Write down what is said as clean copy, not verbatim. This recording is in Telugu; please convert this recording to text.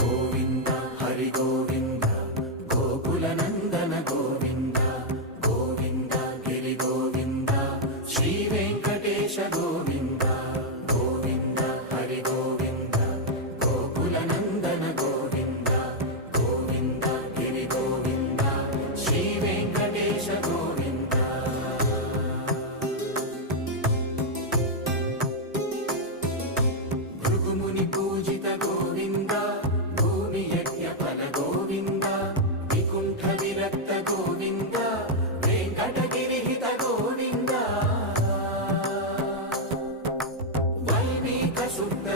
గోవింద హరి గోవింద గోకుల నందన గోవింద గోవింద గిరి గోవింద శ్రీ వెంకటేశ గోవింద గోవింద హరి గోవింద గోకుల నందన గోవింద గోవింద గిరి గోవింద శ్రీ వెంకటేశ గోవింద. భృగుముని పూజిత గోవింద భూమి యజ్ఞ ఫల గోవింద వికుంఠ విరక్త గోవింద వెంకటగిరిహిత గోవింద వల్మీక శుద్ధ